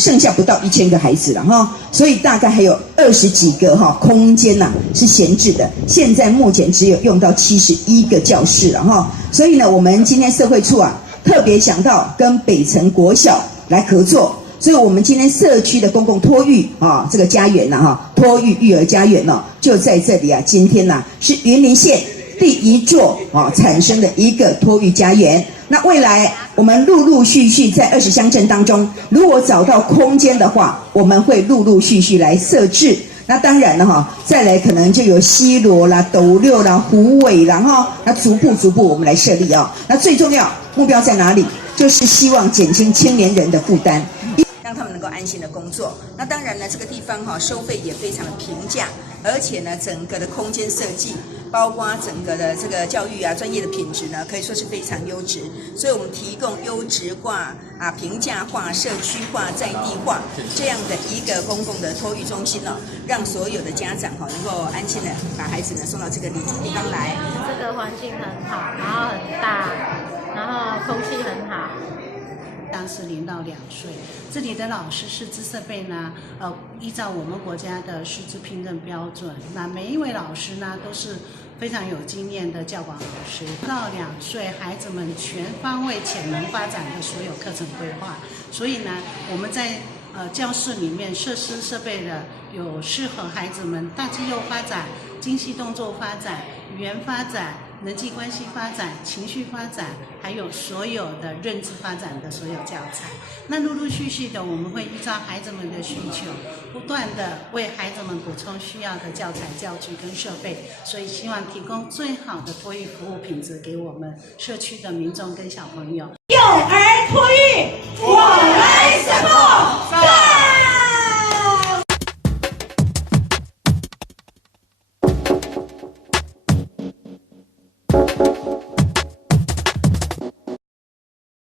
剩下不到1000个孩子了哈，所以大概还有20几个空间呐是闲置的。现在目前只有用到71个教室了哈，所以呢，我们今天社会处啊特别想到跟北城国小来合作。所以我们今天社区的公共托育这个家园托育育儿家园就在这里啊。今天是云林县第1座产生的一个托育家园。那未来我们陆陆续续在20乡镇当中，如果找到空间的话，我们会陆陆续续来设置。那当然了再来可能就有西螺啦、斗六啦、虎尾啦那逐步我们来设立那最重要目标在哪里？就是希望减轻青年人的负担。让他们能够安心的工作。那当然呢，这个地方收费也非常的平价，而且呢，整个的空间设计，包括整个的这个教育专业的品质呢，可以说是非常优质。所以我们提供优质化平价化、社区化、在地化这样的一个公共的托育中心让所有的家长能够安心的把孩子呢送到这个地方来。这个环境很好，然后很大，然后空气很好。当时0到2岁，这里的老师师资设备呢，依照我们国家的师资聘任标准，那每一位老师呢都是非常有经验的教管老师。到2岁，孩子们全方位潜能发展的所有课程规划，所以呢，我们在教室里面设施设备的有适合孩子们大肌肉发展、精细动作发展、语言发展、人际关系发展、情绪发展，还有所有的认知发展的所有教材。那陆陆续续的，我们会依照孩子们的需求，不断的为孩子们补充需要的教材、教具跟设备，所以希望提供最好的托育服务品质给我们社区的民众跟小朋友。幼儿托育，我来 support。